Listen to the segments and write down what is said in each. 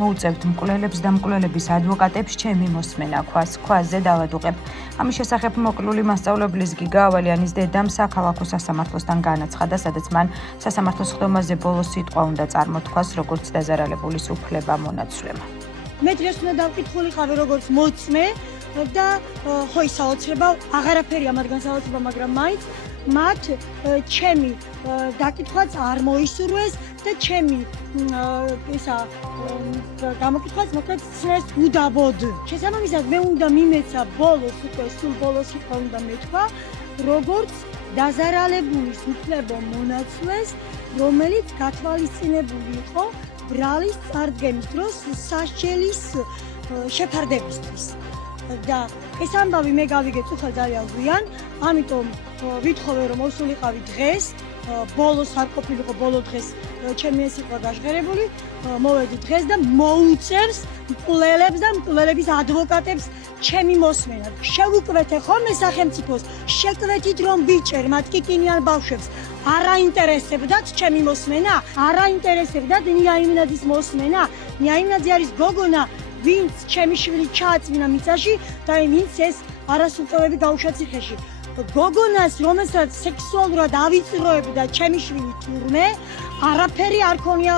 მოუწევთ მკვლელებს და მკვლელების ადვოკატებს ჩემი მოსმენა ქვაზე დავადუყებ. ამის შესახებ მოკლული მასწავლებლის გიგა ავალიანის დედამ საქალაქო სასამართლოსთან განაცხადა, სადაც მან სასამართლოს ხდომაზე ბოლოს სიტყვა უნდა წარმოთქვას, როგორც დაზარალებულის უფლება მონაცვლემა. მე დღეს უნდა დავკითხულიყავი როგორც მოწმე და ხო ის საოცრება აღარაფერია მათგან საოცრება, მაგრამ მაინც მათ ჩემი დაკითხვაც არ მოისურვეს და ჩემი გამოკითხვაც მოკლედ ცნეს უდაბოდ. შესაბამისად მე უნდა მიმეცა ბოლოს უკვე სულ ბოლოს სიტყვა უნდა მეთქვა, როგორც დაზარალებულის უფლებო მონაცვლეს, რომელიც გათვალისწინებული იყო ბრალის წარდგენის დროს სასჯელის შეფარდებისთვის. და ეს ამბავი მე გავიგეთ უხელ ძალიან გვიან, ამიტომ ვითხოვე რომ მოსულიყავი დღეს, ბოლოს არ ყოფილიყო ბოლო დღეს ჩემი ეს იყო გაჟღერებული, მოვედი დღეს და მოუწევს მკვლელებს და მკვლელების ადვოკატებს ჩემი მოსმენა. შევუკვეთე ხოლმე სახელმწიფოს, შეკვეთით რომ ბიჭერ მათ კიკინიან ბავშვებს არ აინტერესებდათ ჩემი მოსმენა, არ აინტერესებდათ ნიაიმინაძის მოსმენა. ნიაიმინაძე არის გოგონა, ვინც ჩემი შვილი ჩააწმინა მიწაში და ვინც ეს არასრულწლოვანი გაუშვა ციხეში. გოგონას, რომელსაც სექსუალურად ავიწროებდა ჩემი შვილი თურმე, არაფერი არ ქონია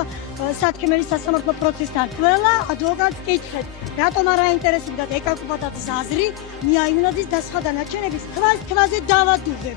სათქმელი სასამართლო პროცესთან. ყველა ადვოკატს კითხეთ, რატომ არ აინტერესებდათ ეკაკუპატაძის აზრი, ნიაიმინაძის და სხვა დანარჩენების, ქვაზე დავადუღებ.